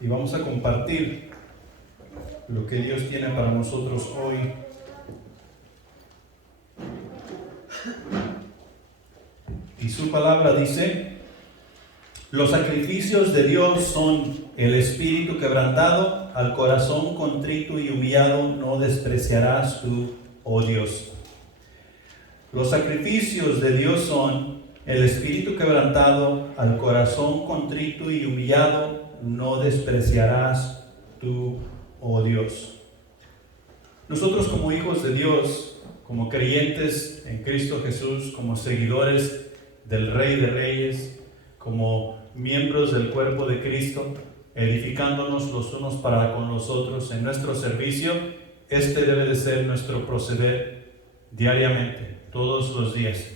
y vamos a compartir lo que Dios tiene para nosotros hoy. Y su palabra dice: los sacrificios de Dios son el espíritu quebrantado, al corazón contrito y humillado no despreciarás tú, oh Dios. Los sacrificios de Dios son el espíritu quebrantado, al corazón contrito y humillado no despreciarás tú, oh Dios. Nosotros como hijos de Dios, como creyentes en Cristo Jesús, como seguidores del Rey de Reyes, como miembros del cuerpo de Cristo, edificándonos los unos para con los otros en nuestro servicio, este debe de ser nuestro proceder diariamente, todos los días.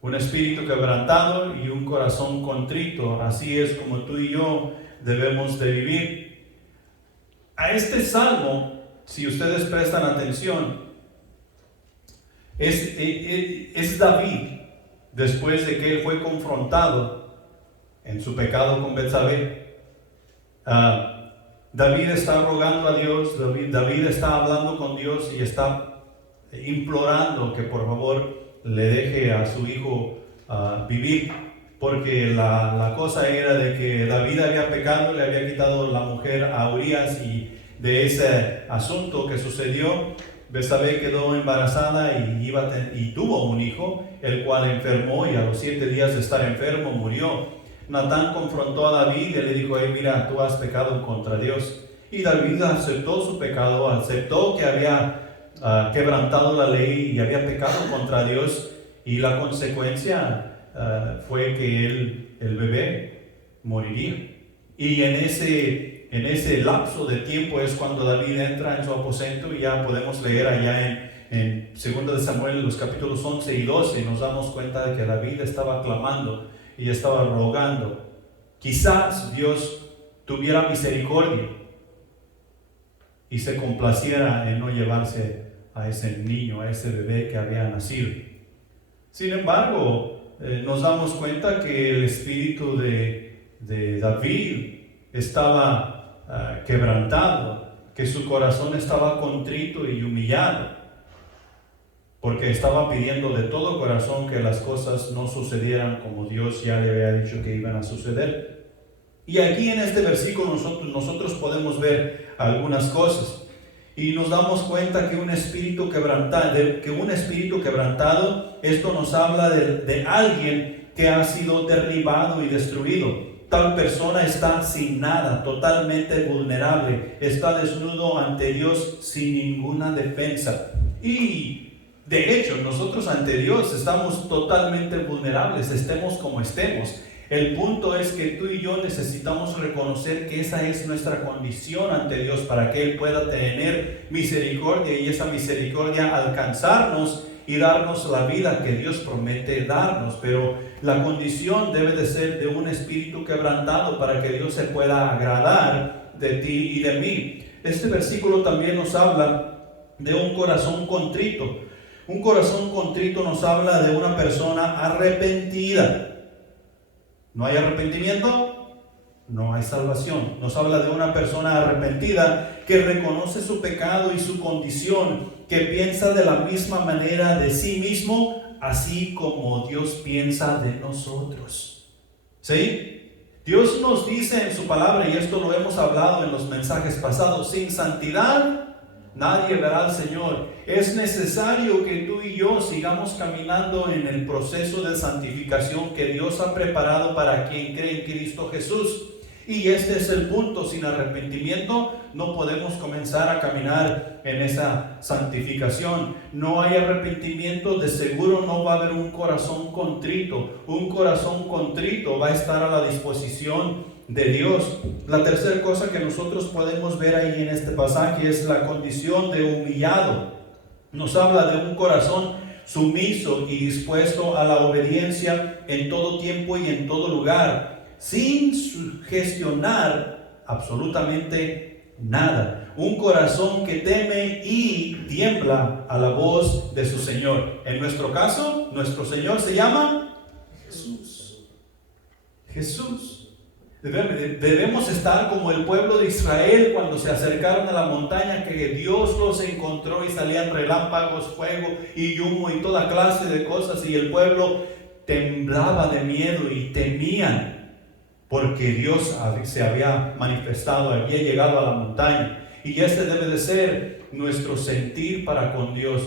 Un espíritu quebrantado y un corazón contrito, así es como tú y yo debemos de vivir. A este salmo, si ustedes prestan atención, es David, después de que él fue confrontado en su pecado con Betsabé. David está rogando a Dios, David está hablando con Dios y está implorando que por favor le deje a su hijo vivir, porque la cosa era de que David había pecado, le había quitado la mujer a Urías, y de ese asunto que sucedió, Betsabé quedó embarazada y tuvo un hijo, el cual enfermó, y a los 7 días de estar enfermo murió. Natán confrontó a David y le dijo: mira, tú has pecado contra Dios. Y David aceptó su pecado, aceptó que había quebrantado la ley y había pecado contra Dios, y la consecuencia fue que el bebé moriría. Y en ese lapso de tiempo es cuando David entra en su aposento, y ya podemos leer allá en 2 de Samuel, los capítulos 11 y 12, nos damos cuenta de que David estaba clamando y estaba rogando. Quizás Dios tuviera misericordia y se complaciera en no llevarse a ese niño, a ese bebé que había nacido. Sin embargo, nos damos cuenta que el espíritu de David estaba quebrantado, que su corazón estaba contrito y humillado, porque estaba pidiendo de todo corazón que las cosas no sucedieran como Dios ya le había dicho que iban a suceder. Y aquí en este versículo nosotros podemos ver algunas cosas, y nos damos cuenta que un espíritu quebrantado, esto nos habla de alguien que ha sido derribado y destruido. Tal persona está sin nada, totalmente vulnerable, está desnudo ante Dios sin ninguna defensa. Y de hecho, nosotros ante Dios estamos totalmente vulnerables, estemos como estemos. El punto es que tú y yo necesitamos reconocer que esa es nuestra condición ante Dios, para que Él pueda tener misericordia, y esa misericordia alcanzarnos y darnos la vida que Dios promete darnos. Pero la condición debe de ser de un espíritu quebrantado, para que Dios se pueda agradar de ti y de mí. Este versículo también nos habla de un corazón contrito. Un corazón contrito nos habla de una persona arrepentida. ¿No hay arrepentimiento? No hay salvación. Nos habla de una persona arrepentida que reconoce su pecado y su condición, que piensa de la misma manera de sí mismo, así como Dios piensa de nosotros. ¿Sí? Dios nos dice en su palabra, y esto lo hemos hablado en los mensajes pasados: sin santidad nadie verá al Señor. Es necesario que tú y yo sigamos caminando en el proceso de santificación que Dios ha preparado para quien cree en Cristo Jesús. Y este es el punto: sin arrepentimiento no podemos comenzar a caminar en esa santificación. No hay arrepentimiento, de seguro no va a haber un corazón contrito. Un corazón contrito va a estar a la disposición de Dios. La tercera cosa que nosotros podemos ver ahí en este pasaje es la condición de humillado. Nos habla de un corazón sumiso y dispuesto a la obediencia en todo tiempo y en todo lugar, sin sugestionar absolutamente nada. Un corazón que teme y tiembla a la voz de su Señor. En nuestro caso, nuestro Señor se llama Jesús. Jesús. Debemos estar como el pueblo de Israel cuando se acercaron a la montaña, que Dios los encontró y salían relámpagos, fuego y humo y toda clase de cosas, y el pueblo temblaba de miedo y temían porque Dios se había manifestado, había llegado a la montaña. Y este debe de ser nuestro sentir para con Dios,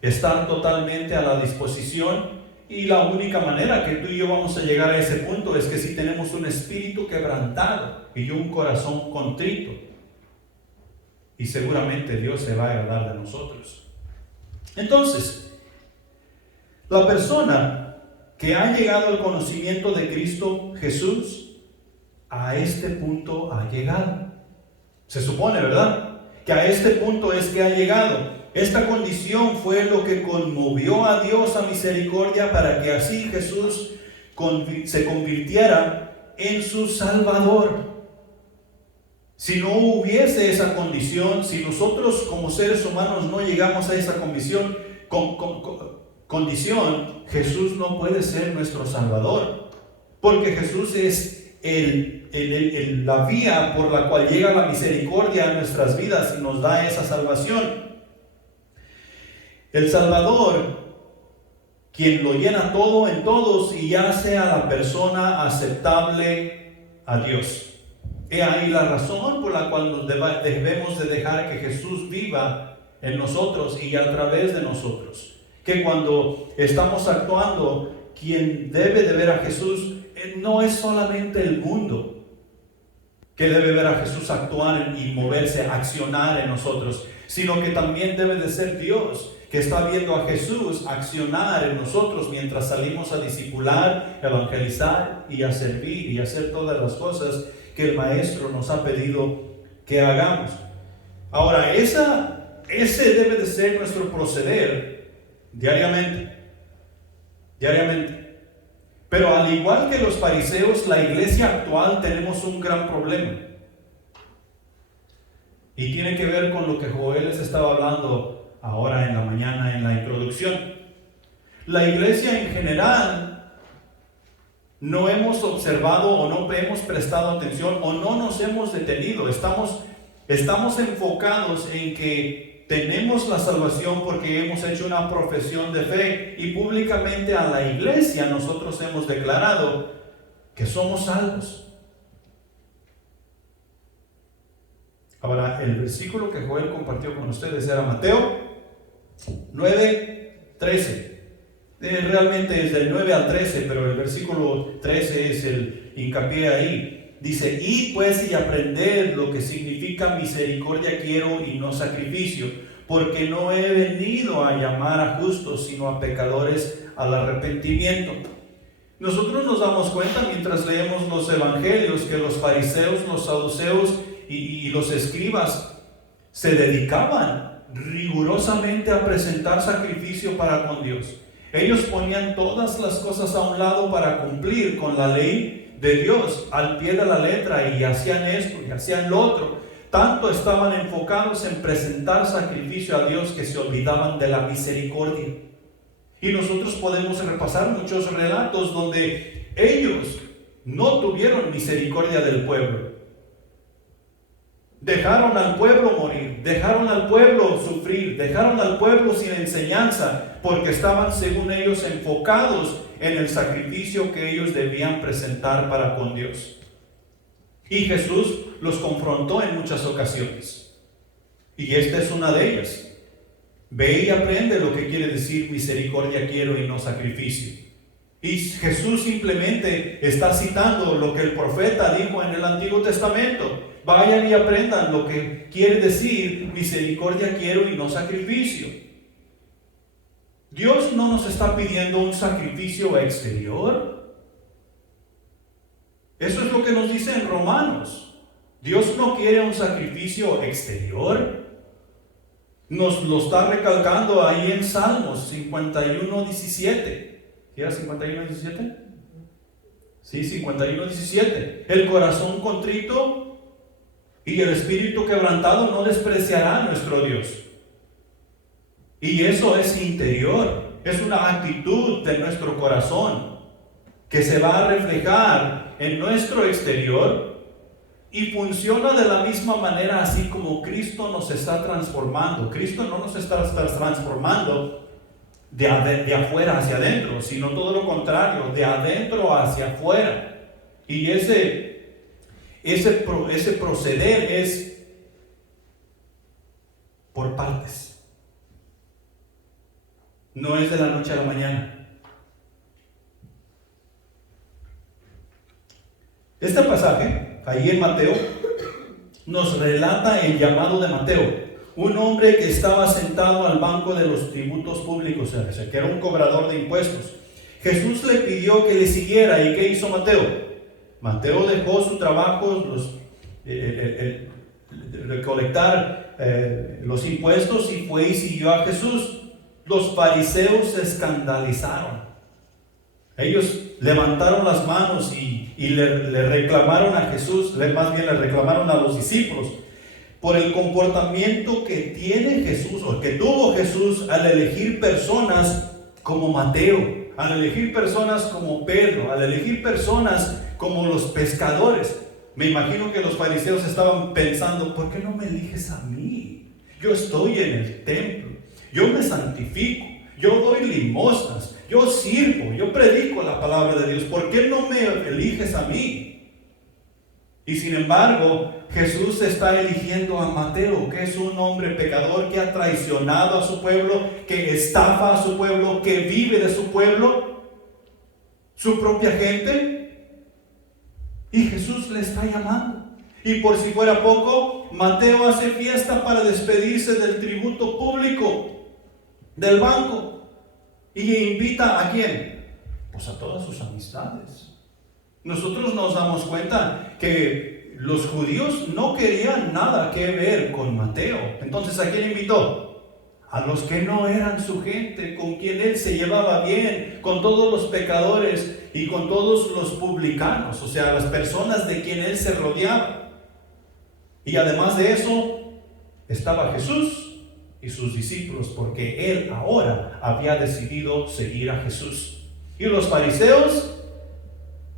estar totalmente a la disposición. Y la única manera que tú y yo vamos a llegar a ese punto es que si tenemos un espíritu quebrantado y un corazón contrito. Y seguramente Dios se va a agradar de nosotros. Entonces, la persona que ha llegado al conocimiento de Cristo Jesús, a este punto ha llegado. Se supone, ¿verdad?, que a este punto es que ha llegado. Esta condición fue lo que conmovió a Dios a misericordia, para que así Jesús se convirtiera en su Salvador. Si no hubiese esa condición, si nosotros como seres humanos no llegamos a esa condición, Jesús no puede ser nuestro Salvador, porque Jesús es la vía por la cual llega la misericordia a nuestras vidas y nos da esa salvación. El Salvador, quien lo llena todo en todos y hace a la persona aceptable a Dios. He ahí la razón por la cual debemos de dejar que Jesús viva en nosotros y a través de nosotros. Que cuando estamos actuando, quien debe de ver a Jesús no es solamente el mundo que debe ver a Jesús actuar y moverse, accionar en nosotros, sino que también debe de ser Dios, que está viendo a Jesús accionar en nosotros mientras salimos a discipular, evangelizar y a servir y a hacer todas las cosas que el Maestro nos ha pedido que hagamos. Ahora, ese debe de ser nuestro proceder diariamente. Pero al igual que los fariseos, la iglesia actual tenemos un gran problema. Y tiene que ver con lo que Joel les estaba hablando ahora en la mañana en la introducción. La iglesia en general no hemos observado o no hemos prestado atención o no nos hemos detenido. Estamos enfocados en que tenemos la salvación porque hemos hecho una profesión de fe y públicamente a la iglesia nosotros hemos declarado que somos salvos. Ahora, el versículo que Joel compartió con ustedes era Mateo 9:13. Realmente es del 9 al 13, pero el versículo 13 es el hincapié ahí. Dice: id pues y aprended lo que significa misericordia quiero y no sacrificio, porque no he venido a llamar a justos, sino a pecadores al arrepentimiento. Nosotros nos damos cuenta mientras leemos los evangelios que los fariseos, los saduceos y los escribas se dedicaban rigurosamente a presentar sacrificio para con Dios. Ellos ponían todas las cosas a un lado para cumplir con la ley de Dios al pie de la letra, y hacían esto y hacían lo otro. Tanto estaban enfocados en presentar sacrificio a Dios que se olvidaban de la misericordia. Y nosotros podemos repasar muchos relatos donde ellos no tuvieron misericordia del pueblo. Dejaron al pueblo morir, dejaron al pueblo sufrir, dejaron al pueblo sin enseñanza, porque estaban, según ellos, enfocados en el sacrificio que ellos debían presentar para con Dios. Y Jesús los confrontó en muchas ocasiones. Y esta es una de ellas. Ve y aprende lo que quiere decir misericordia quiero y no sacrificio. Y Jesús simplemente está citando lo que el profeta dijo en el Antiguo Testamento. Vayan y aprendan lo que quiere decir misericordia quiero y no sacrificio. Dios no nos está pidiendo un sacrificio exterior. Eso es lo que nos dice en Romanos. Dios no quiere un sacrificio exterior. Nos lo está recalcando ahí en Salmos 51:17. ¿Qué era 51:17? Sí, 51:17. El corazón contrito y el espíritu quebrantado no despreciará a nuestro Dios. Y eso es interior, es una actitud de nuestro corazón. que se va a reflejar en nuestro exterior y funciona de la misma manera así como Cristo nos está transformando. Cristo no nos está transformando de afuera hacia adentro, sino todo lo contrario, de adentro hacia afuera. Y ese proceder es por partes. No es de la noche a la mañana. Este pasaje, ahí en Mateo, nos relata el llamado de Mateo, un hombre que estaba sentado al banco de los tributos públicos, o sea, que era un cobrador de impuestos. Jesús le pidió que le siguiera, ¿y qué hizo Mateo? Mateo dejó su trabajo, recolectar los impuestos, y fue y siguió a Jesús. Los fariseos se escandalizaron. Ellos levantaron las manos y le reclamaron a Jesús, más bien le reclamaron a los discípulos, por el comportamiento que tiene Jesús, o que tuvo Jesús, al elegir personas como Mateo, al elegir personas como Pedro, al elegir personas como los pescadores. Me imagino que los fariseos estaban pensando, ¿por qué no me eliges a mí? Yo estoy en el templo, yo me santifico, yo doy limosnas, yo sirvo, yo predico la palabra de Dios. ¿Por qué no me eliges a mí? Y sin embargo, Jesús está eligiendo a Mateo, que es un hombre pecador que ha traicionado a su pueblo, que estafa a su pueblo, que vive de su pueblo, su propia gente. Y Jesús le está llamando. Y por si fuera poco, Mateo hace fiesta para despedirse del tributo público, del banco. Y invita ¿a quién? Pues a todas sus amistades. Nosotros nos damos cuenta que los judíos no querían nada que ver con Mateo. Entonces, ¿a quién invitó? A los que no eran su gente, con quien él se llevaba bien, con todos los pecadores y con todos los publicanos, o sea, las personas de quien él se rodeaba. Y además de eso, estaba Jesús y sus discípulos, porque él ahora había decidido seguir a Jesús. Y los fariseos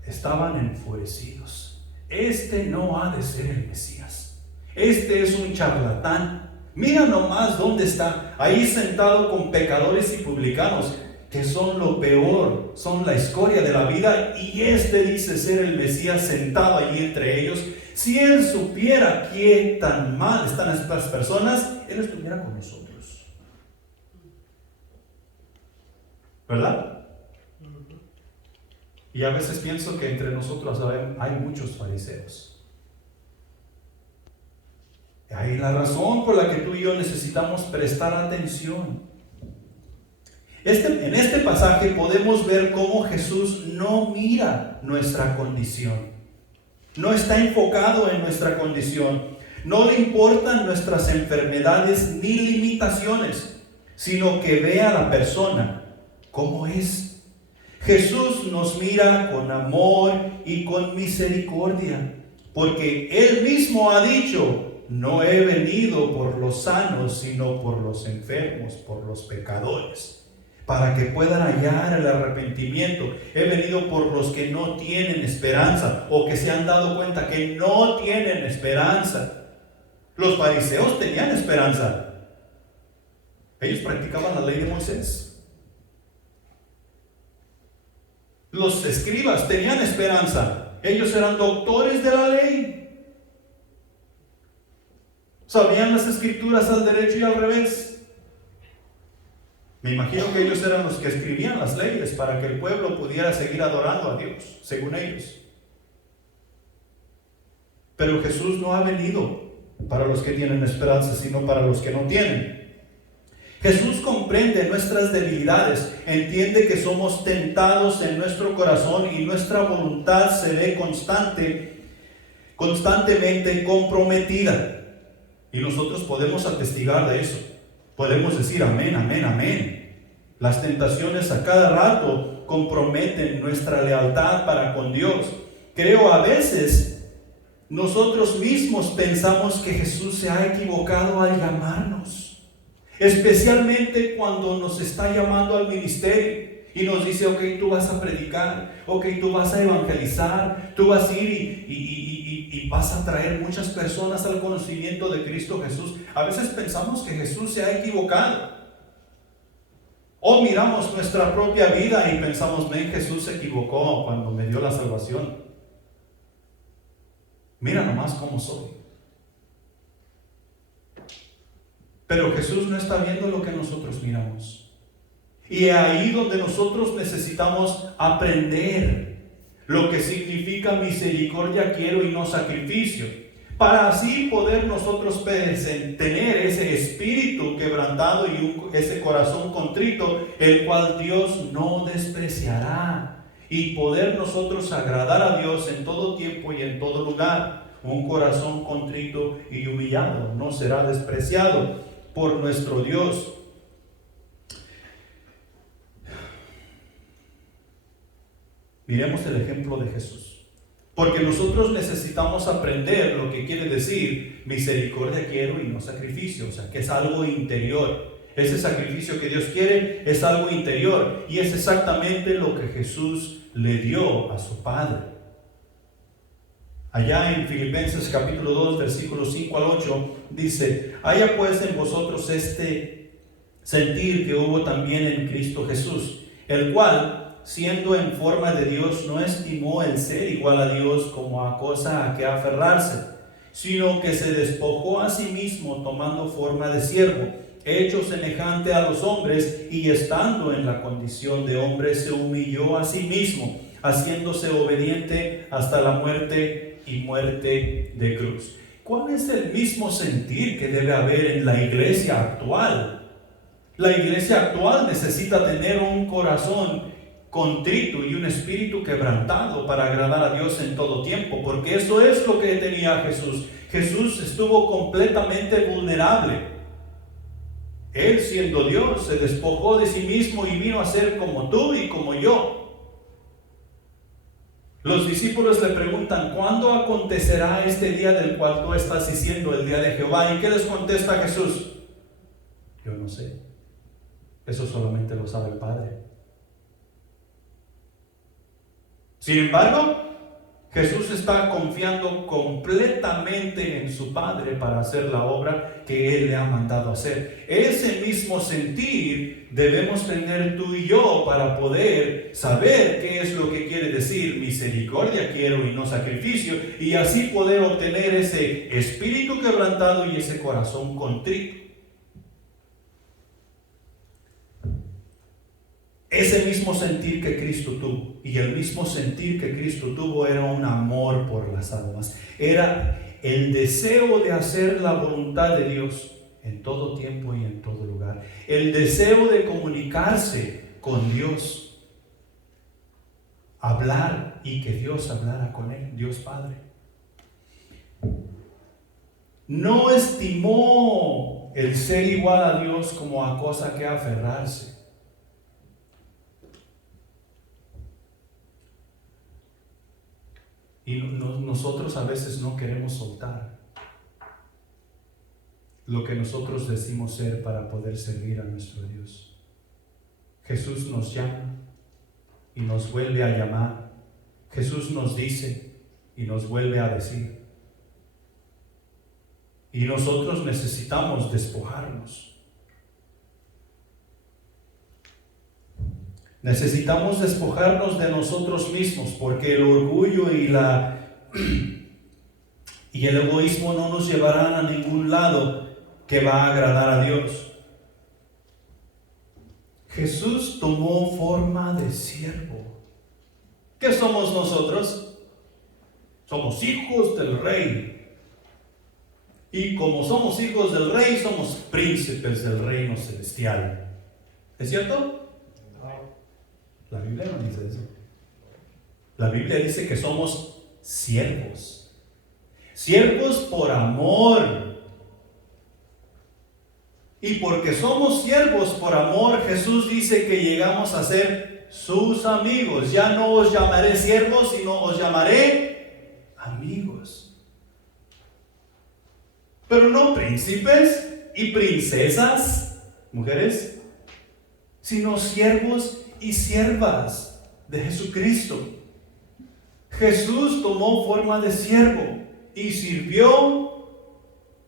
estaban enfurecidos. Este no ha de ser el Mesías. Este es un charlatán. Mira nomás dónde está, ahí sentado con pecadores y publicanos, que son lo peor, son la escoria de la vida, y este dice ser el Mesías sentado allí entre ellos. Si él supiera qué tan mal están estas personas, él estuviera con nosotros. ¿Verdad? Y a veces pienso que entre nosotros hay muchos fariseos. Hay la razón por la que tú y yo necesitamos prestar atención. En este pasaje podemos ver cómo Jesús no mira nuestra condición. No está enfocado en nuestra condición. No le importan nuestras enfermedades ni limitaciones, sino que ve a la persona como es. Jesús nos mira con amor y con misericordia, porque Él mismo ha dicho: no he venido por los sanos, sino por los enfermos, por los pecadores, para que puedan hallar el arrepentimiento. He venido por los que no tienen esperanza, o que se han dado cuenta que no tienen esperanza. Los fariseos tenían esperanza. Ellos practicaban la ley de Moisés. Los escribas tenían esperanza. Ellos eran doctores de la ley. Sabían las escrituras al derecho y al revés. Me imagino que ellos eran los que escribían las leyes para que el pueblo pudiera seguir adorando a Dios, según ellos. Pero Jesús no ha venido para los que tienen esperanza, sino para los que no tienen. Jesús comprende nuestras debilidades, entiende que somos tentados en nuestro corazón y nuestra voluntad se ve constantemente comprometida. Y nosotros podemos atestiguar de eso. Podemos decir amén, amén, amén. Las tentaciones a cada rato comprometen nuestra lealtad para con Dios. Creo a veces nosotros mismos pensamos que Jesús se ha equivocado al llamarnos, especialmente cuando nos está llamando al ministerio. Y nos dice, ok, tú vas a predicar, ok, tú vas a evangelizar, tú vas a ir y vas a traer muchas personas al conocimiento de Cristo Jesús. A veces pensamos que Jesús se ha equivocado. O miramos nuestra propia vida y pensamos, ven, Jesús se equivocó cuando me dio la salvación. Mira nomás cómo soy. Pero Jesús no está viendo lo que nosotros miramos. Y ahí donde nosotros necesitamos aprender lo que significa misericordia quiero y no sacrificio, para así poder nosotros tener ese espíritu quebrantado y ese corazón contrito, el cual Dios no despreciará, y poder nosotros agradar a Dios en todo tiempo y en todo lugar. Un corazón contrito y humillado no será despreciado por nuestro Dios. Miremos el ejemplo de Jesús, porque nosotros necesitamos aprender lo que quiere decir misericordia quiero y no sacrificio, o sea, que es algo interior. Ese sacrificio que Dios quiere es algo interior, y es exactamente lo que Jesús le dio a su Padre. Allá en Filipenses capítulo 2, versículos 5 al 8, dice: haya pues en vosotros este sentir que hubo también en Cristo Jesús, el cual, siendo en forma de Dios, no estimó el ser igual a Dios como a cosa a que aferrarse, sino que se despojó a sí mismo, tomando forma de siervo, hecho semejante a los hombres, y estando en la condición de hombre, se humilló a sí mismo, haciéndose obediente hasta la muerte y muerte de cruz. ¿Cuál es el mismo sentir que debe haber en la iglesia actual? La iglesia actual necesita tener un corazón contrito y un espíritu quebrantado para agradar a Dios en todo tiempo, porque eso es lo que tenía Jesús. Jesús estuvo completamente vulnerable. Él, siendo Dios, se despojó de sí mismo y vino a ser como tú y como yo. Los discípulos le preguntan: ¿cuándo acontecerá este día del cual tú estás diciendo, el día de Jehová? ¿Y qué les contesta Jesús? Yo no sé. Eso solamente lo sabe el Padre. Sin embargo, Jesús está confiando completamente en su Padre para hacer la obra que Él le ha mandado hacer. Ese mismo sentir debemos tener tú y yo para poder saber qué es lo que quiere decir misericordia quiero y no sacrificio, y así poder obtener ese espíritu quebrantado y ese corazón contrito. Ese mismo sentir que Cristo tuvo, y el mismo sentir que Cristo tuvo, era un amor por las almas. Era el deseo de hacer la voluntad de Dios en todo tiempo y en todo lugar. El deseo de comunicarse con Dios. Hablar y que Dios hablara con él, Dios Padre. No estimó el ser igual a Dios como a cosa que aferrarse. Y nosotros a veces no queremos soltar lo que nosotros decimos ser para poder servir a nuestro Dios. Jesús nos llama y nos vuelve a llamar. Jesús nos dice y nos vuelve a decir. Y nosotros necesitamos despojarnos. Necesitamos despojarnos de nosotros mismos, porque el orgullo y el egoísmo no nos llevarán a ningún lado que va a agradar a Dios. Jesús tomó forma de siervo. ¿Qué somos nosotros? Somos hijos del Rey. Y como somos hijos del Rey, somos príncipes del reino celestial. ¿Es cierto? La Biblia no dice eso. La Biblia dice que somos siervos. Siervos por amor. Y porque somos siervos por amor, Jesús dice que llegamos a ser sus amigos. Ya no os llamaré siervos, sino os llamaré amigos. Pero no príncipes y princesas, mujeres, sino siervos y siervas de Jesucristo. Jesús tomó forma de siervo y sirvió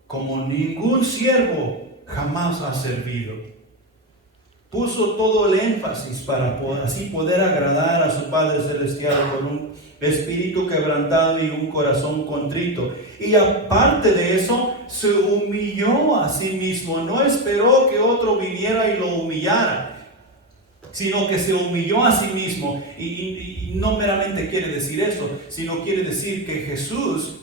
como ningún siervo jamás ha servido. Puso todo el énfasis para así poder agradar a su Padre Celestial con un espíritu quebrantado y un corazón contrito. Y aparte de eso, se humilló a sí mismo. No esperó que otro viniera y lo humillara, sino que se humilló a sí mismo. Y no meramente quiere decir eso, sino quiere decir que Jesús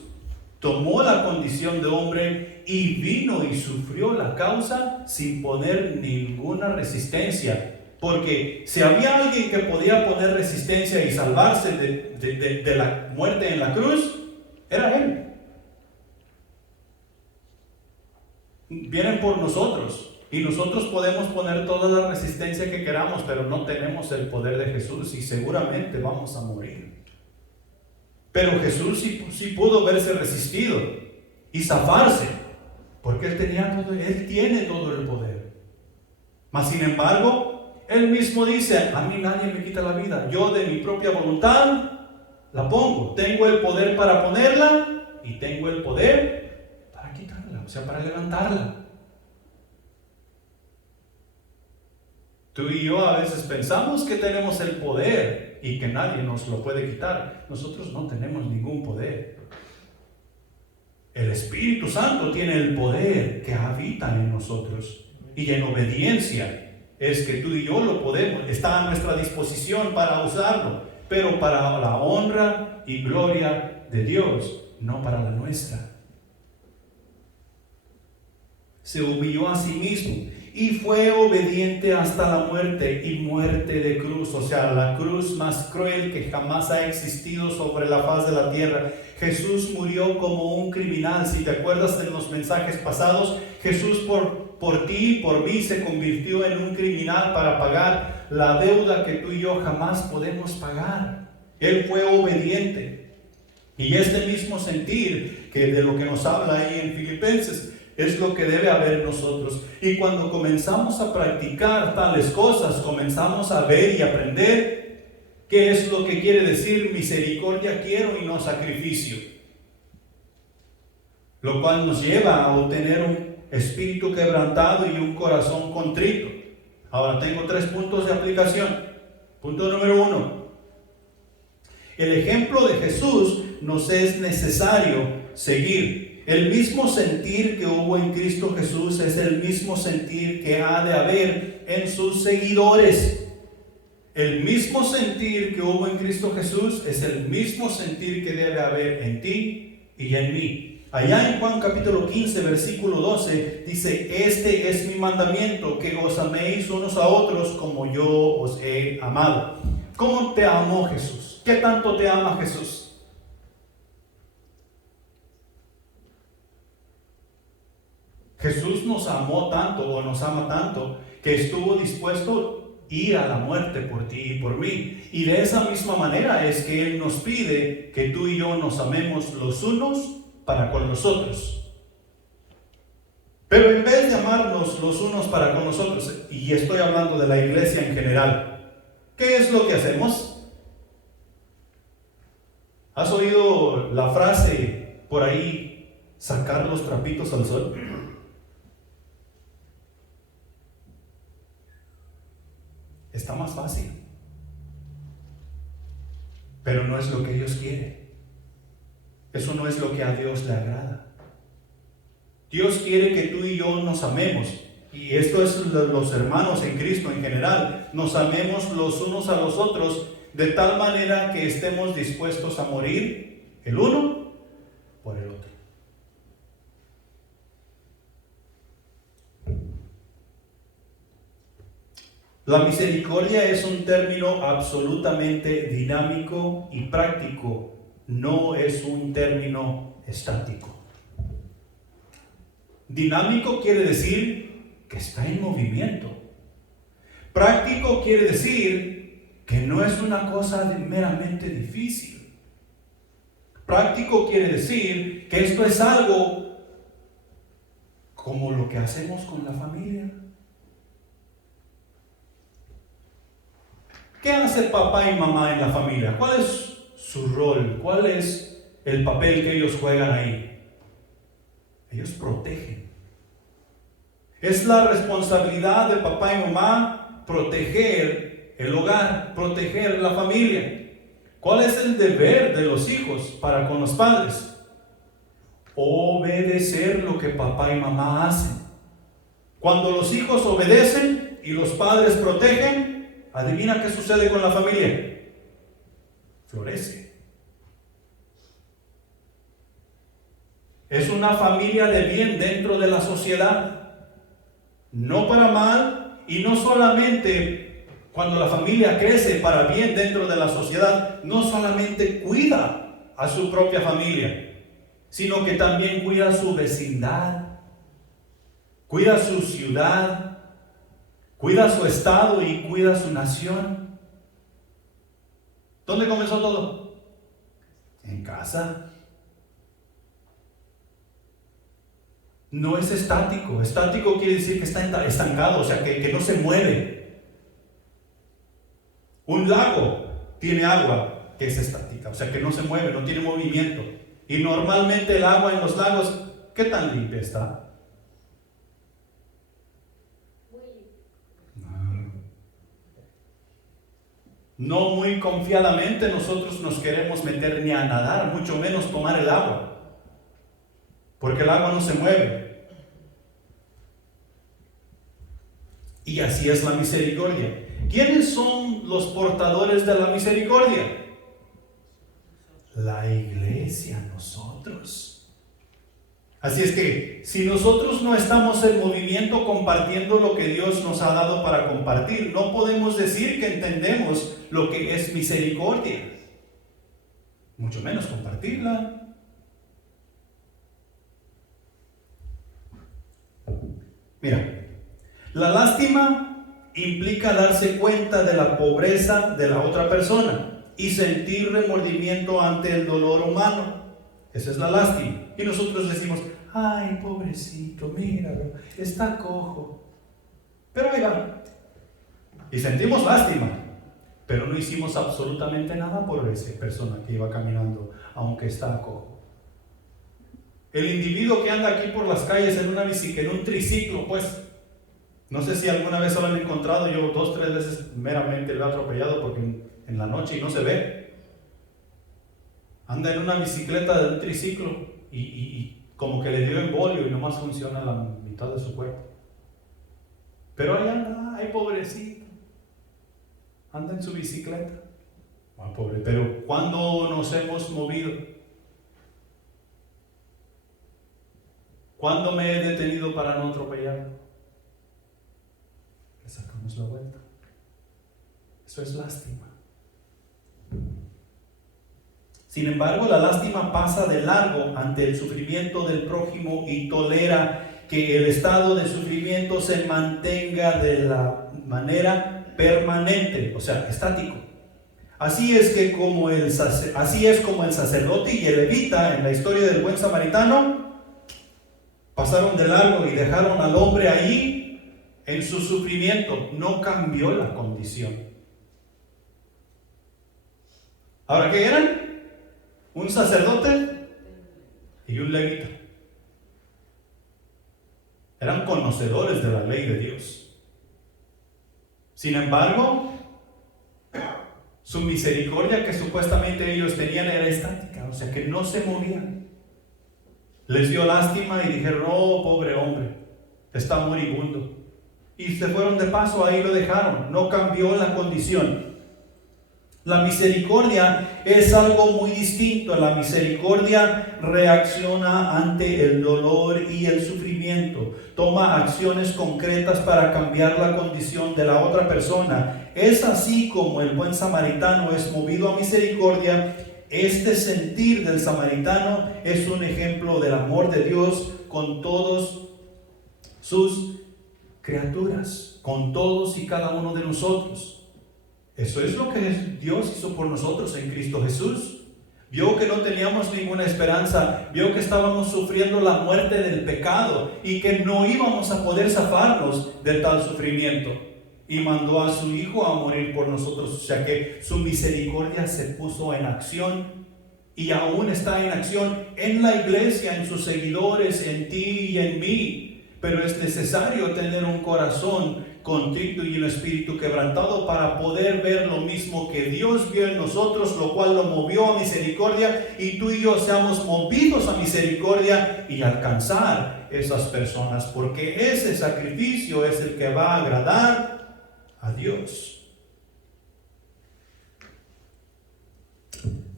tomó la condición de hombre y vino y sufrió la causa sin poner ninguna resistencia. Porque si había alguien que podía poner resistencia y salvarse de la muerte en la cruz, era Él. Vienen por nosotros y nosotros podemos poner toda la resistencia que queramos, pero no tenemos el poder de Jesús y seguramente vamos a morir. Pero Jesús sí pudo verse resistido y zafarse, porque Él tiene todo el poder. Mas sin embargo, Él mismo dice: a mí nadie me quita la vida, yo de mi propia voluntad la pongo. Tengo el poder para ponerla y tengo el poder para quitarla, o sea, para levantarla. Tú y yo a veces pensamos que tenemos el poder y que nadie nos lo puede quitar. Nosotros no tenemos ningún poder. El Espíritu Santo tiene el poder que habita en nosotros. Y en obediencia es que tú y yo lo podemos. Está a nuestra disposición para usarlo, pero para la honra y gloria de Dios, no para la nuestra. Se humilló a sí mismo y fue obediente hasta la muerte, y muerte de cruz, o sea, la cruz más cruel que jamás ha existido sobre la faz de la tierra. Jesús murió como un criminal. Si te acuerdas de los mensajes pasados, Jesús por ti y por mí se convirtió en un criminal para pagar la deuda que tú y yo jamás podemos pagar. Él fue obediente. Y este mismo sentir que de lo que nos habla ahí en Filipenses es lo que debe haber en nosotros. Y cuando comenzamos a practicar tales cosas, comenzamos a ver y aprender qué es lo que quiere decir misericordia quiero y no sacrificio. Lo cual nos lleva a obtener un espíritu quebrantado y un corazón contrito. Ahora tengo 3 puntos de aplicación. Punto número 1. El ejemplo de Jesús nos es necesario seguir. El mismo sentir que hubo en Cristo Jesús es el mismo sentir que ha de haber en sus seguidores. El mismo sentir que hubo en Cristo Jesús es el mismo sentir que debe haber en ti y en mí. Allá en Juan capítulo 15, versículo 12, dice: este es mi mandamiento, que os améis unos a otros como yo os he amado. ¿Cómo te amó Jesús? ¿Qué tanto te ama Jesús? Jesús nos amó tanto, o nos ama tanto, que estuvo dispuesto a ir a la muerte por ti y por mí. Y de esa misma manera es que Él nos pide que tú y yo nos amemos los unos para con los otros. Pero en vez de amarnos los unos para con los otros, y estoy hablando de la iglesia en general, ¿qué es lo que hacemos? ¿Has oído la frase por ahí, sacar los trapitos al sol? Está más fácil, pero no es lo que Dios quiere. Eso no es lo que a Dios le agrada. Dios quiere que tú y yo nos amemos, y esto es los hermanos en Cristo en general, nos amemos los unos a los otros de tal manera que estemos dispuestos a morir el uno por el otro. La misericordia es un término absolutamente dinámico y práctico, no es un término estático. Dinámico quiere decir que está en movimiento. Práctico quiere decir que no es una cosa meramente difícil. Práctico quiere decir que esto es algo como lo que hacemos con la familia. ¿Qué hace papá y mamá en la familia? ¿Cuál es su rol? ¿Cuál es el papel que ellos juegan ahí? Ellos protegen. Es la responsabilidad de papá y mamá proteger el hogar, proteger la familia. ¿Cuál es el deber de los hijos para con los padres? Obedecer lo que papá y mamá hacen. Cuando los hijos obedecen y los padres protegen, adivina qué sucede con la familia. Florece. Es una familia de bien dentro de la sociedad. No para mal, y no solamente cuando la familia crece para bien dentro de la sociedad, no solamente cuida a su propia familia, sino que también cuida su vecindad, cuida su ciudad, cuida su estado y cuida su nación. ¿Dónde comenzó todo? En casa. No es estático. Estático quiere decir que está estancado, o sea, que no se mueve. Un lago tiene agua que es estática, o sea, que no se mueve, no tiene movimiento. Y normalmente el agua en los lagos, ¿qué tan limpia está? No muy confiadamente nosotros nos queremos meter ni a nadar, mucho menos tomar el agua, porque el agua no se mueve. Y así es la misericordia. ¿Quiénes son los portadores de la misericordia? La iglesia, nosotros. Así es que si nosotros no estamos en movimiento compartiendo lo que Dios nos ha dado para compartir, no podemos decir que entendemos lo que es misericordia, mucho menos compartirla. Mira, la lástima implica darse cuenta de la pobreza de la otra persona y sentir remordimiento ante el dolor humano. Esa es la lástima. Y nosotros decimos, ay, pobrecito, míralo, está cojo. Pero ahí va. Y sentimos lástima, pero no hicimos absolutamente nada por esa persona que iba caminando, aunque está cojo. El individuo que anda aquí por las calles en una bicicleta, en un triciclo, pues, no sé si alguna vez lo han encontrado, yo 2 o 3 veces meramente lo he atropellado porque en la noche y no se ve. Anda en una bicicleta de un triciclo y como que le dio embolio y nomás funciona la mitad de su cuerpo. Pero ahí anda, ay pobrecito, anda en su bicicleta. Ay, pobre, pero ¿cuándo nos hemos movido? ¿Cuándo me he detenido para no atropellarlo? Le sacamos la vuelta. Eso es lástima. Sin embargo, la lástima pasa de largo ante el sufrimiento del prójimo y tolera que el estado de sufrimiento se mantenga de la manera permanente, o sea, estático. Así es como el sacerdote y el levita en la historia del buen samaritano pasaron de largo y dejaron al hombre ahí en su sufrimiento. No cambió la condición. ¿Ahora qué eran? Un sacerdote y un levita. Eran conocedores de la ley de Dios. Sin embargo, su misericordia que supuestamente ellos tenían era estática, o sea que no se movían. Les dio lástima y dijeron, oh, pobre hombre, está moribundo. Y se fueron de paso, ahí lo dejaron, no cambió la condición. La misericordia es algo muy distinto. La misericordia reacciona ante el dolor y el sufrimiento. Toma acciones concretas para cambiar la condición de la otra persona. Es así como el buen samaritano es movido a misericordia. Este sentir del samaritano es un ejemplo del amor de Dios con todos sus criaturas, con todos y cada uno de nosotros. Eso es lo que Dios hizo por nosotros en Cristo Jesús. Vio que no teníamos ninguna esperanza, vio que estábamos sufriendo la muerte del pecado y que no íbamos a poder zafarnos de tal sufrimiento. y mandó a su Hijo a morir por nosotros. O sea que su misericordia se puso en acción y aún está en acción en la iglesia, en sus seguidores, en ti y en mí. Pero es necesario tener un corazón contrito y un espíritu quebrantado para poder ver lo mismo que Dios vio en nosotros, lo cual lo movió a misericordia, y tú y yo seamos movidos a misericordia y alcanzar esas personas, porque ese sacrificio es el que va a agradar a Dios.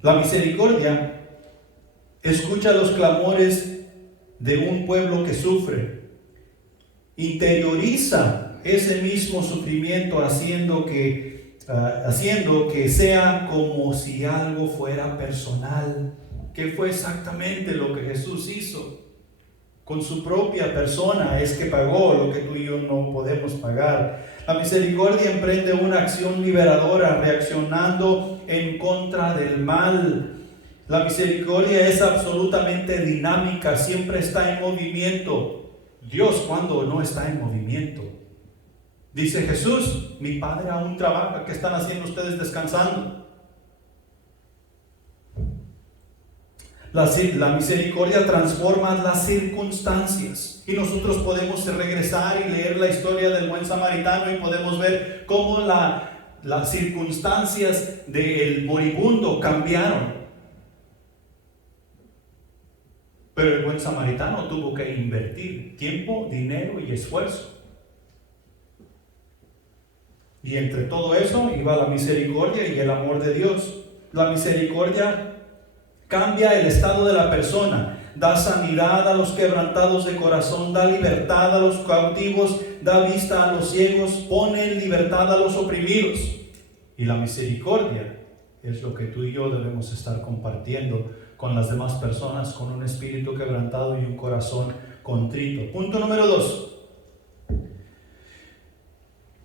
La misericordia escucha los clamores de un pueblo que sufre, interioriza ese mismo sufrimiento haciendo que sea como si algo fuera personal, que fue exactamente lo que Jesús hizo. Con su propia persona es que pagó lo que tú y yo no podemos pagar. La misericordia emprende una acción liberadora, reaccionando en contra del mal. La misericordia es absolutamente dinámica, siempre está en movimiento. Dios, cuando no está en movimiento. Dice Jesús, mi Padre aún trabaja, ¿qué están haciendo ustedes descansando? La misericordia transforma las circunstancias, y nosotros podemos regresar y leer la historia del buen samaritano y podemos ver cómo las circunstancias del moribundo cambiaron. Pero el buen samaritano tuvo que invertir tiempo, dinero y esfuerzo. Y entre todo eso iba la misericordia y el amor de Dios. La misericordia cambia el estado de la persona, da sanidad a los quebrantados de corazón, da libertad a los cautivos, da vista a los ciegos, pone en libertad a los oprimidos. Y la misericordia es lo que tú y yo debemos estar compartiendo con las demás personas, con un espíritu quebrantado y un corazón contrito. Punto número 2.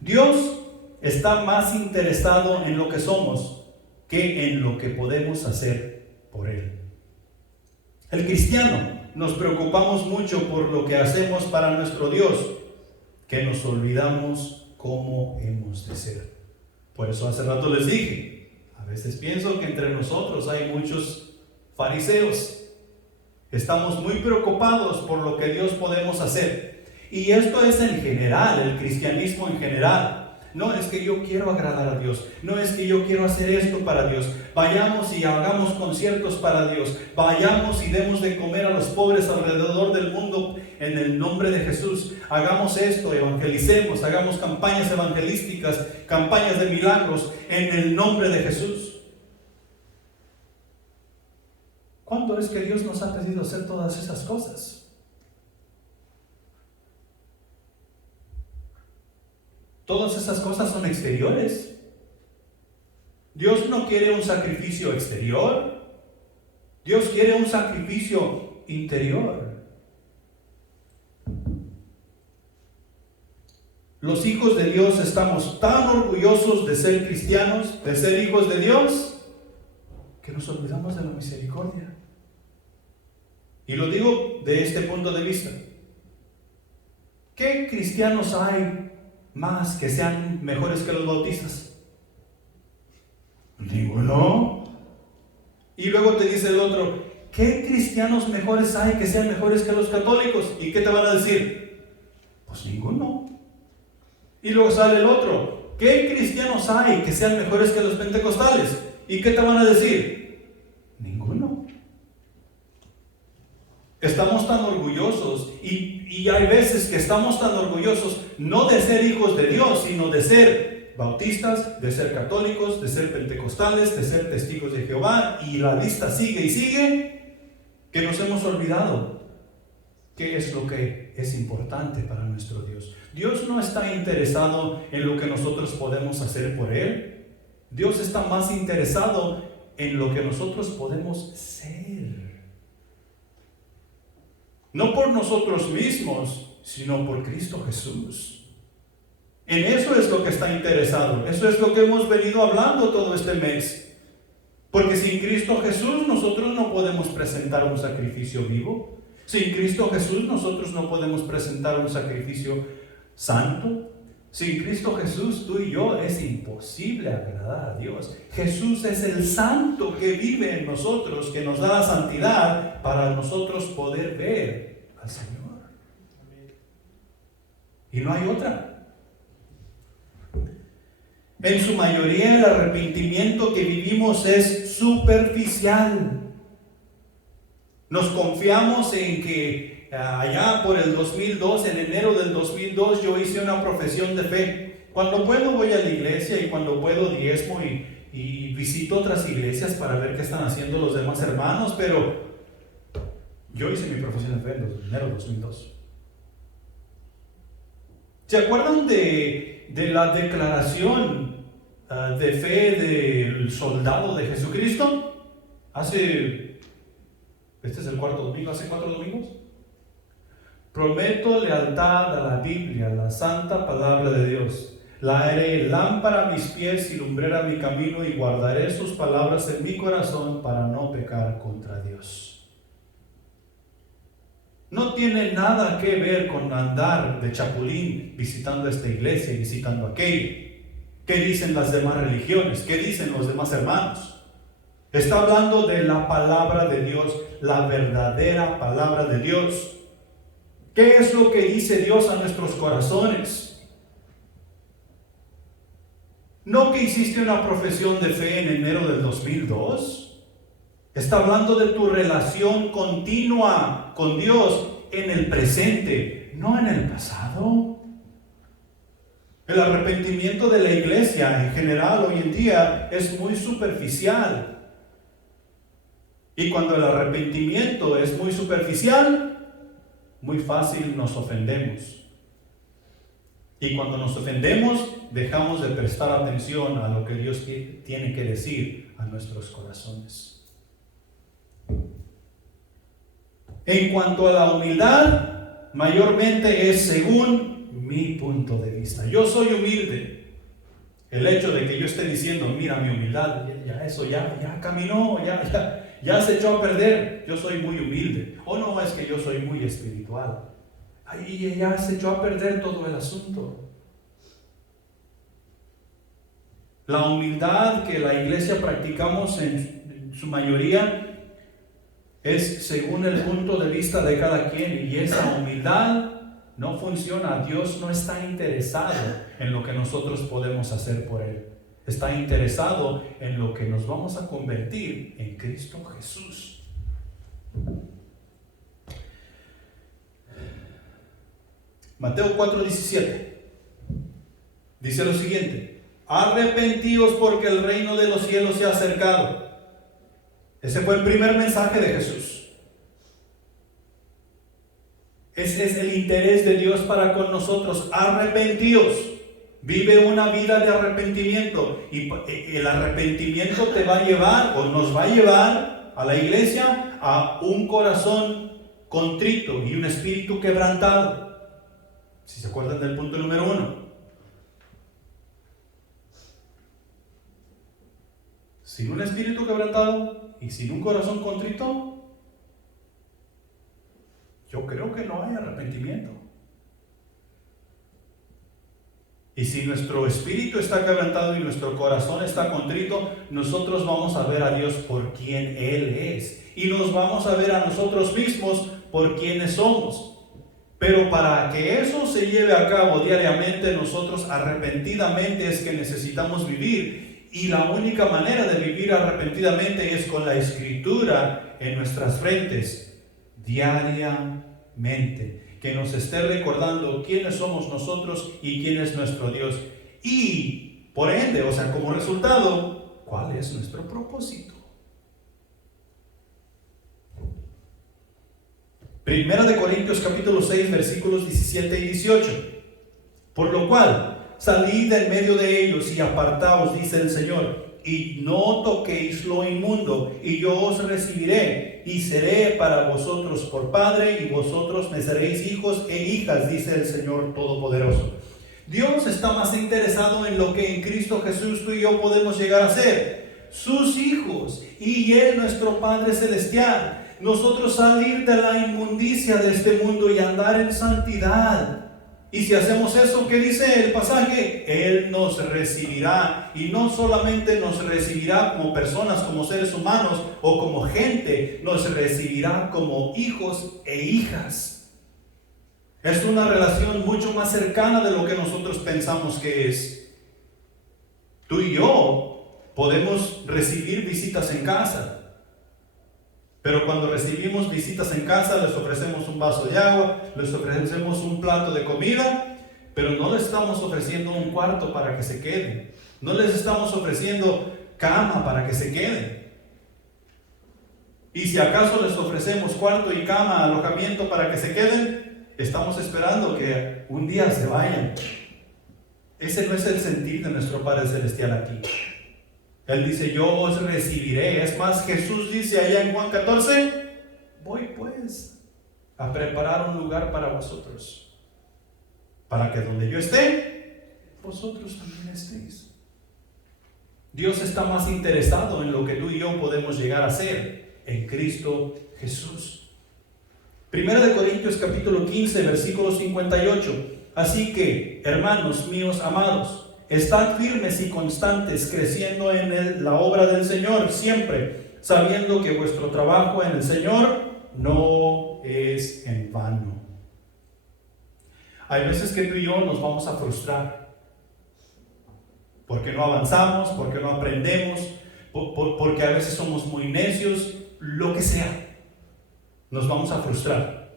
Dios está más interesado en lo que somos que en lo que podemos hacer por Él. El cristiano nos preocupamos mucho por lo que hacemos para nuestro Dios, que nos olvidamos cómo hemos de ser. Por eso hace rato les dije, a veces pienso que entre nosotros hay muchos fariseos. Estamos muy preocupados por lo que Dios podemos hacer. Y esto es en general, el cristianismo en general. No es que yo quiero agradar a Dios, no es que yo quiero hacer esto para Dios. Vayamos y hagamos conciertos para Dios, vayamos y demos de comer a los pobres alrededor del mundo en el nombre de Jesús. Hagamos esto, evangelicemos, hagamos campañas evangelísticas, campañas de milagros en el nombre de Jesús. ¿Cuándo es que Dios nos ha pedido hacer todas esas cosas? Todas esas cosas son exteriores. Dios no quiere un sacrificio exterior. Dios quiere un sacrificio interior. Los hijos de Dios estamos tan orgullosos de ser cristianos, de ser hijos de Dios, que nos olvidamos de la misericordia. Y lo digo de este punto de vista. ¿Qué cristianos hay más que sean mejores que los bautistas? Ninguno. Y luego te dice el otro, ¿qué cristianos mejores hay que sean mejores que los católicos? ¿Y qué te van a decir? Pues ninguno. Y luego sale el otro, ¿qué cristianos hay que sean mejores que los pentecostales? ¿Y qué te van a decir? Ninguno. Estamos tan orgullosos y hay veces que estamos tan orgullosos no de ser hijos de Dios, sino de ser bautistas, de ser católicos, de ser pentecostales, de ser testigos de Jehová, y la lista sigue y sigue, que nos hemos olvidado qué es lo que es importante para nuestro Dios. Dios no está interesado en lo que nosotros podemos hacer por Él. Dios está más interesado en lo que nosotros podemos ser. No por nosotros mismos, sino por Cristo Jesús. En eso es lo que está interesado. Eso es lo que hemos venido hablando todo este mes. Porque sin Cristo Jesús nosotros no podemos presentar un sacrificio vivo. Sin Cristo Jesús nosotros no podemos presentar un sacrificio santo. Sin Cristo Jesús, tú y yo, es imposible agradar a Dios. Jesús es el santo que vive en nosotros, que nos da la santidad para nosotros poder ver al Señor. Y no hay otra. En su mayoría el arrepentimiento que vivimos es superficial. Nos confiamos en que allá por el 2002, en enero del 2002, yo hice una profesión de fe. Cuando puedo voy a la iglesia y cuando puedo diezmo y visito otras iglesias para ver qué están haciendo los demás hermanos, pero yo hice mi profesión de fe en enero del 2002. ¿Se acuerdan de la declaración de fe del soldado de Jesucristo? Este es el cuarto domingo, hace 4 domingos. Prometo lealtad a la Biblia, la santa palabra de Dios. La haré lámpara a mis pies y lumbrera mi camino, y guardaré sus palabras en mi corazón para no pecar contra Dios. No tiene nada que ver con andar de chapulín visitando esta iglesia y visitando aquella. ¿Qué dicen las demás religiones? ¿Qué dicen los demás hermanos? Está hablando de la palabra de Dios, la verdadera palabra de Dios. ¿Qué es lo que dice Dios a nuestros corazones? ¿No que hiciste una profesión de fe en enero del 2002? Está hablando de tu relación continua con Dios en el presente, no en el pasado. El arrepentimiento de la iglesia en general hoy en día es muy superficial. Y cuando el arrepentimiento es muy superficial, muy fácil nos ofendemos. Y cuando nos ofendemos, dejamos de prestar atención a lo que Dios tiene que decir a nuestros corazones. En cuanto a la humildad, mayormente es según mi punto de vista. Yo soy humilde. El hecho de que yo esté diciendo, mira mi humildad, ya caminó, ya se echó a perder. Yo soy muy humilde. O no, es que yo soy muy espiritual. Ahí ya se echó a perder todo el asunto. La humildad que la iglesia practicamos en su mayoría es según el punto de vista de cada quien, y esa humildad no funciona. Dios no está interesado en lo que nosotros podemos hacer por Él. Está interesado en lo que nos vamos a convertir en Cristo Jesús. Mateo 4:17 dice lo siguiente: arrepentíos porque el reino de los cielos se ha acercado. Ese fue el primer mensaje de Jesús. Ese es el interés de Dios para con nosotros. Arrepentíos. Vive una vida de arrepentimiento. Y el arrepentimiento te va a llevar, o nos va a llevar a la iglesia, a un corazón contrito y un espíritu quebrantado. Si se acuerdan del punto número 1. Sin un espíritu quebrantado y sin un corazón contrito, yo creo que no hay arrepentimiento. Y si nuestro espíritu está quebrantado y nuestro corazón está contrito, nosotros vamos a ver a Dios por quien Él es. Y nos vamos a ver a nosotros mismos por quienes somos. Pero para que eso se lleve a cabo diariamente, nosotros arrepentidamente es que necesitamos vivir. Y la única manera de vivir arrepentidamente es con la Escritura en nuestras frentes, diariamente. Que nos esté recordando quiénes somos nosotros y quién es nuestro Dios. Y, por ende, como resultado, ¿cuál es nuestro propósito? Primera de Corintios capítulo 6, versículos 17 y 18. Por lo cual, salid en medio de ellos y apartaos, dice el Señor, y no toquéis lo inmundo, y yo os recibiré, y seré para vosotros por Padre, y vosotros me seréis hijos e hijas, dice el Señor Todopoderoso. Dios está más interesado en lo que en Cristo Jesús tú y yo podemos llegar a ser, sus hijos, y Él nuestro Padre Celestial. Nosotros salir de la inmundicia de este mundo y andar en santidad. Y si hacemos eso, ¿qué dice el pasaje? Él nos recibirá, y no solamente nos recibirá como personas, como seres humanos o como gente, nos recibirá como hijos e hijas. Es una relación mucho más cercana de lo que nosotros pensamos que es. Tú y yo podemos recibir visitas en casa. Pero cuando recibimos visitas en casa, les ofrecemos un vaso de agua, les ofrecemos un plato de comida, pero no les estamos ofreciendo un cuarto para que se queden. No les estamos ofreciendo cama para que se queden. Y si acaso les ofrecemos cuarto y cama, alojamiento para que se queden, estamos esperando que un día se vayan. Ese no es el sentir de nuestro Padre Celestial aquí. Él dice, yo os recibiré. Es más, Jesús dice allá en Juan 14, voy pues a preparar un lugar para vosotros, para que donde yo esté, vosotros también estéis. Dios está más interesado en lo que tú y yo podemos llegar a ser en Cristo Jesús. 1 Corintios capítulo 15, versículo 58. Así que, hermanos míos amados, estad firmes y constantes, creciendo en la obra del Señor siempre, sabiendo que vuestro trabajo en el Señor no es en vano. Hay veces que tú y yo nos vamos a frustrar, porque no avanzamos, porque no aprendemos, porque a veces somos muy necios, lo que sea. Nos vamos a frustrar.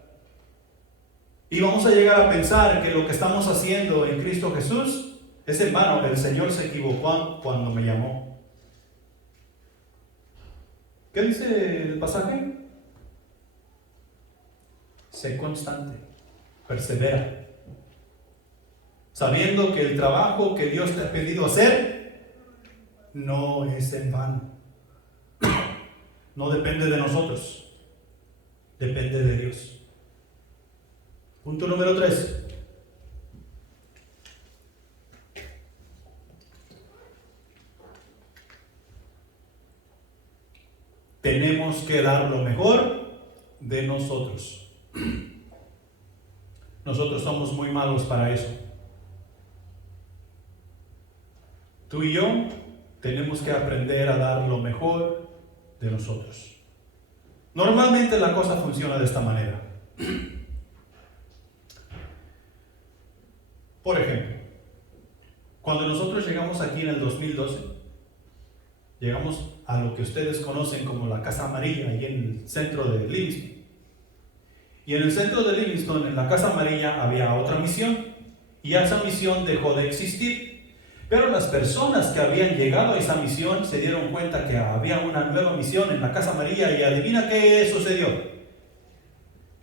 Y vamos a llegar a pensar que lo que estamos haciendo en Cristo Jesús es en vano. El Señor se equivocó cuando me llamó. ¿Qué dice el pasaje? Sé constante, persevera, sabiendo que el trabajo que Dios te ha pedido hacer no es en vano. No depende de nosotros, depende de Dios. Punto número 3. Tenemos que dar lo mejor de nosotros. Nosotros somos muy malos para eso. Tú y yo tenemos que aprender a dar lo mejor de nosotros. Normalmente la cosa funciona de esta manera. Por ejemplo, cuando nosotros llegamos aquí en el 2012, llegamos a lo que ustedes conocen como la Casa Amarilla, ahí en el centro de Livingston. Y en el centro de Livingston, en la Casa Amarilla, había otra misión, y esa misión dejó de existir. Pero las personas que habían llegado a esa misión se dieron cuenta que había una nueva misión en la Casa Amarilla, y adivina qué sucedió.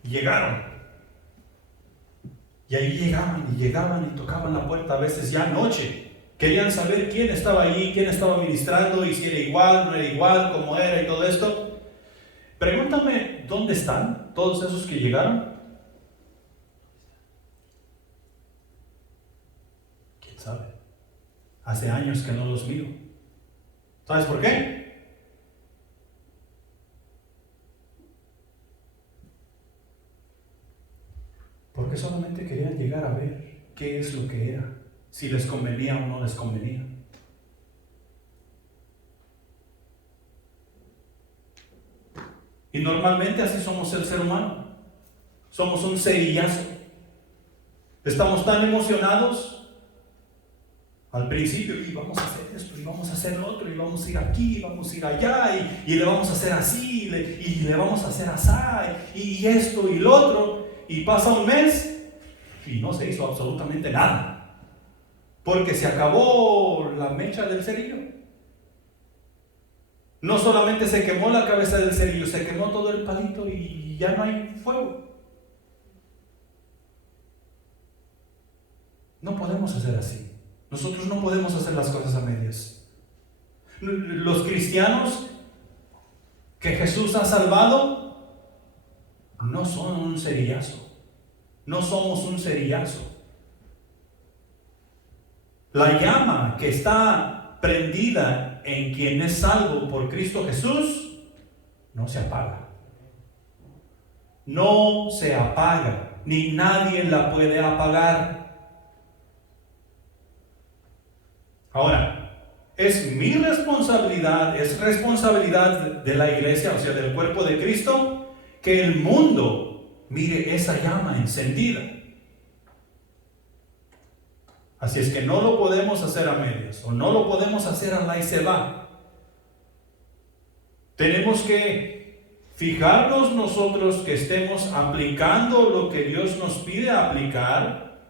Llegaron. Y ahí llegaban y tocaban la puerta, a veces ya noche. Querían saber quién estaba allí, quién estaba ministrando, y si era igual, no era igual, cómo era y todo esto. Pregúntame, ¿dónde están todos esos que llegaron? ¿Quién sabe? Hace años que no los miro. ¿Sabes por qué? Porque solamente querían llegar a ver qué es lo que era, si les convenía o no les convenía. Y normalmente así somos el ser humano. Somos un cerillazo. Estamos tan emocionados al principio, y vamos a hacer esto, y vamos a hacer lo otro, y vamos a ir aquí, y vamos a ir allá, y le vamos a hacer así, y le vamos a hacer así, y esto y lo otro. Y pasa un mes y no se hizo absolutamente nada, porque se acabó la mecha del cerillo. No solamente se quemó la cabeza del cerillo, se quemó todo el palito y ya no hay fuego. No podemos hacer así. Nosotros no podemos hacer las cosas a medias. Los cristianos que Jesús ha salvado no son un cerillazo. No somos un cerillazo. La llama que está prendida en quien es salvo por Cristo Jesús no se apaga. no se apaga, ni nadie la puede apagar. Ahora, es mi responsabilidad, es responsabilidad de la iglesia, o sea, del cuerpo de Cristo, que el mundo mire esa llama encendida. Así es que no lo podemos hacer a medias, o no lo podemos hacer a la y se va. Tenemos que fijarnos nosotros que estemos aplicando lo que Dios nos pide aplicar,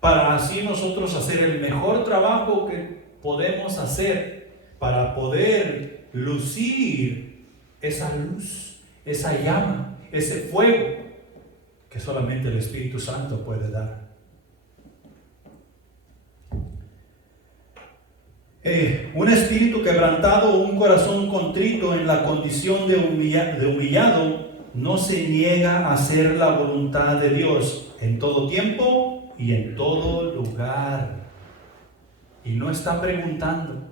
para así nosotros hacer el mejor trabajo que podemos hacer, para poder lucir esa luz, esa llama, ese fuego que solamente el Espíritu Santo puede dar. Un espíritu quebrantado o un corazón contrito en la condición de humillado no se niega a hacer la voluntad de Dios en todo tiempo y en todo lugar. Y no está preguntando,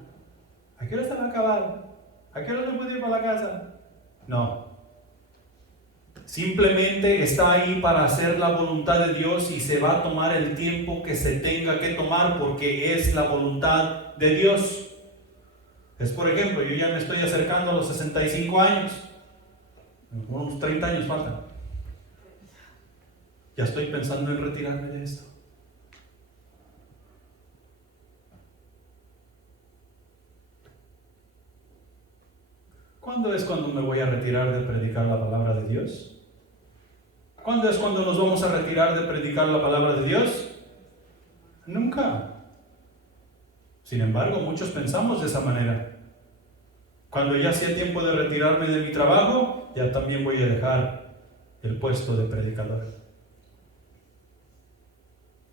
¿a qué hora se va a acabar? ¿A qué hora se puede ir para la casa? No. Simplemente está ahí para hacer la voluntad de Dios y se va a tomar el tiempo que se tenga que tomar porque es la voluntad de Dios. Es, por ejemplo, yo ya me estoy acercando a los 65 años. Unos 30 años faltan. Ya estoy pensando en retirarme de esto. ¿Cuándo es cuando me voy a retirar de predicar la palabra de Dios? ¿Cuándo es cuando nos vamos a retirar de predicar la palabra de Dios? Nunca. Sin embargo, muchos pensamos de esa manera. Cuando ya sea tiempo de retirarme de mi trabajo, ya también voy a dejar el puesto de predicador.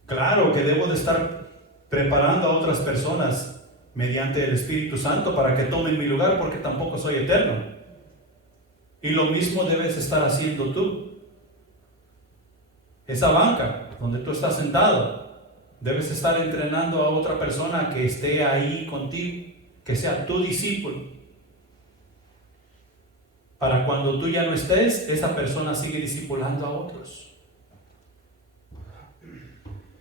Claro que debo de estar preparando a otras personas mediante el Espíritu Santo para que tomen mi lugar, porque tampoco soy eterno. Y lo mismo debes estar haciendo tú. Esa banca donde tú estás sentado, debes estar entrenando a otra persona que esté ahí contigo, que sea tu discípulo. Para cuando tú ya no estés, esa persona sigue discipulando a otros.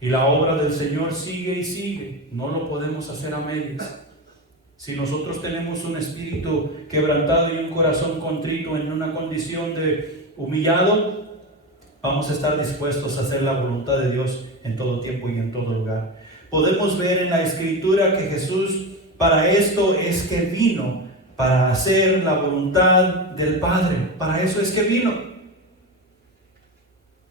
Y la obra del Señor sigue y sigue. No lo podemos hacer a medias. Si nosotros tenemos un espíritu quebrantado y un corazón contrito en una condición de humillado, vamos a estar dispuestos a hacer la voluntad de Dios en todo tiempo y en todo lugar. Podemos ver en la Escritura que Jesús para esto es que vino, para hacer la voluntad del Padre. Para eso es que vino.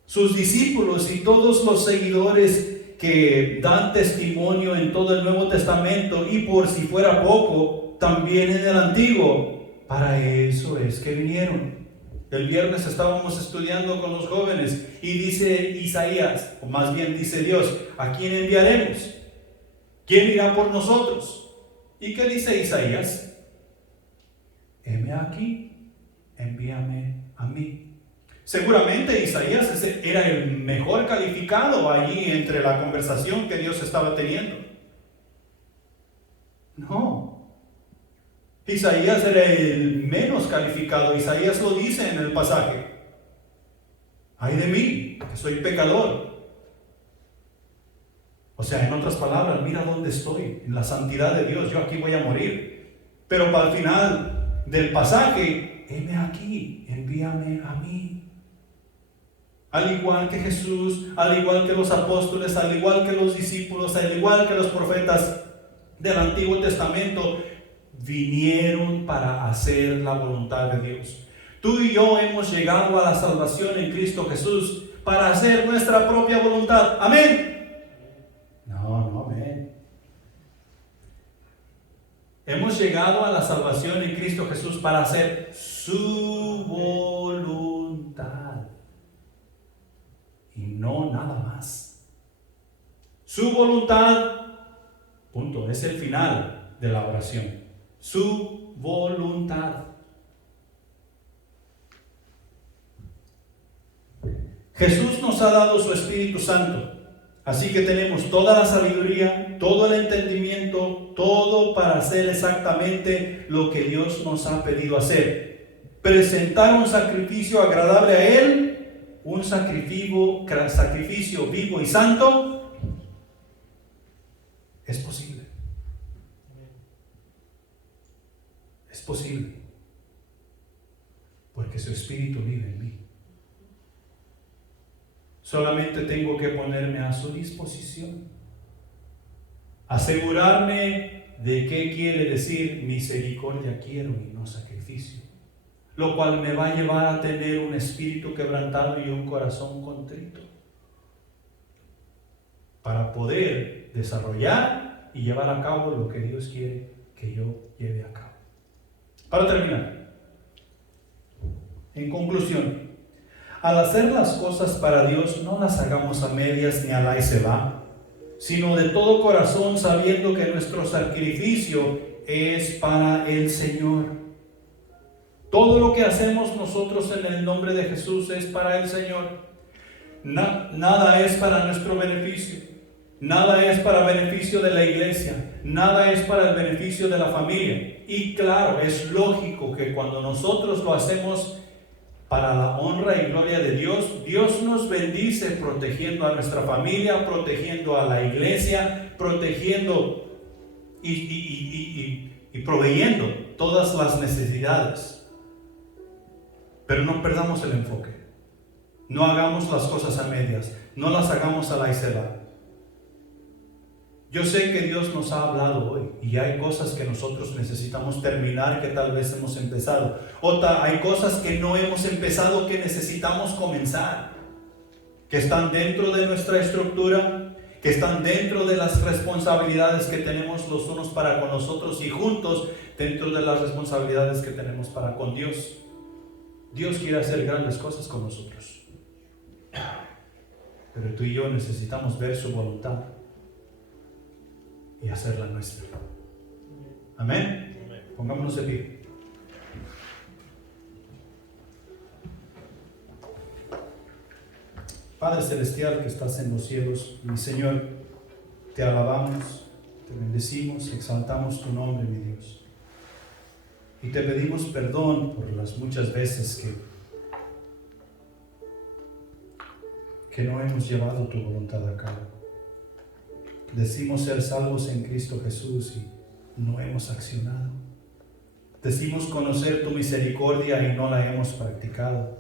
Sus discípulos y todos los seguidores que dan testimonio en todo el Nuevo Testamento, y por si fuera poco, también en el Antiguo, para eso es que vinieron. El viernes estábamos estudiando con los jóvenes y dice Isaías, o más bien dice Dios, ¿a quién enviaremos? ¿Quién irá por nosotros? ¿Y qué dice Isaías? Heme aquí, envíame a mí. Seguramente Isaías era el mejor calificado allí entre la conversación que Dios estaba teniendo. No. Isaías era el menos calificado. Isaías lo dice en el pasaje. Ay de mí, que soy pecador. O sea, en otras palabras, mira dónde estoy, en la santidad de Dios. Yo aquí voy a morir. Pero para el final del pasaje, heme aquí, envíame a mí. Al igual que Jesús, al igual que los apóstoles, al igual que los discípulos, al igual que los profetas del Antiguo Testamento, vinieron para hacer la voluntad de Dios. Tú y yo hemos llegado a la salvación en Cristo Jesús para hacer nuestra propia voluntad. Amén. No, amén. Hemos llegado a la salvación en Cristo Jesús para hacer su voluntad y no nada más. Su voluntad, punto, es el final de la oración. Su voluntad. Jesús nos ha dado su Espíritu Santo, así que tenemos toda la sabiduría, todo el entendimiento, todo para hacer exactamente lo que Dios nos ha pedido hacer. Presentar un sacrificio agradable a Él un sacrificio vivo y santo, es posible. Es posible. Porque su Espíritu vive en mí. Solamente tengo que ponerme a su disposición. Asegurarme de qué quiere decir misericordia quiero y no sacrificio. Lo cual me va a llevar a tener un espíritu quebrantado y un corazón contrito. Para poder desarrollar y llevar a cabo lo que Dios quiere que yo lleve a cabo. Para terminar, en conclusión, al hacer las cosas para Dios, no las hagamos a medias ni a la y se va, sino de todo corazón, sabiendo que nuestro sacrificio es para el Señor. Todo lo que hacemos nosotros en el nombre de Jesús es para el Señor. Nada es para nuestro beneficio. Nada es para beneficio de la iglesia. Nada es para el beneficio de la familia. Y claro, es lógico que cuando nosotros lo hacemos para la honra y gloria de Dios, Dios nos bendice protegiendo a nuestra familia, protegiendo a la iglesia, protegiendo y proveyendo todas las necesidades. Pero no perdamos el enfoque. No hagamos las cosas a medias. No las hagamos a la y se va. Yo sé que Dios nos ha hablado hoy y hay cosas que nosotros necesitamos terminar que tal vez hemos empezado. Hay cosas que no hemos empezado que necesitamos comenzar. Que están dentro de nuestra estructura, que están dentro de las responsabilidades que tenemos los unos para con nosotros y juntos dentro de las responsabilidades que tenemos para con Dios. Dios quiere hacer grandes cosas con nosotros. Pero tú y yo necesitamos ver su voluntad y hacerla nuestra. Amén. Pongámonos de pie. Padre Celestial que estás en los cielos, mi Señor, te alabamos, te bendecimos, exaltamos tu nombre, mi Dios. Y te pedimos perdón por las muchas veces que no hemos llevado tu voluntad a cabo. Decimos ser salvos en Cristo Jesús y no hemos accionado. Decimos conocer tu misericordia y no la hemos practicado.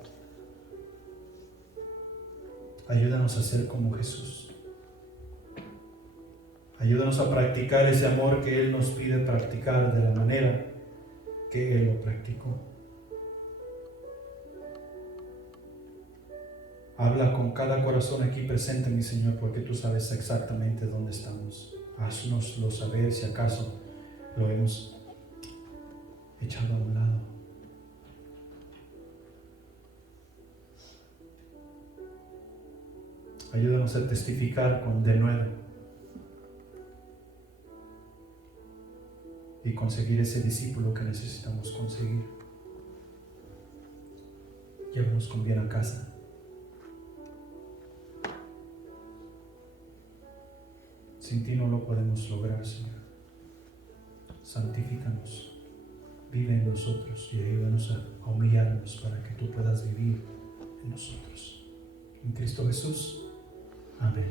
Ayúdanos a ser como Jesús. Ayúdanos a practicar ese amor que Él nos pide practicar de la manera que Él lo practicó. Habla con cada corazón aquí presente, mi Señor, porque tú sabes exactamente dónde estamos. Haznoslo saber si acaso lo hemos echado a un lado. Ayúdanos a testificar con denuedo y conseguir ese discípulo que necesitamos conseguir. Llévanos con bien a casa. Sin ti no lo podemos lograr, Señor. Santifícanos, vive en nosotros y ayúdanos a humillarnos para que tú puedas vivir en nosotros. En Cristo Jesús. Amén.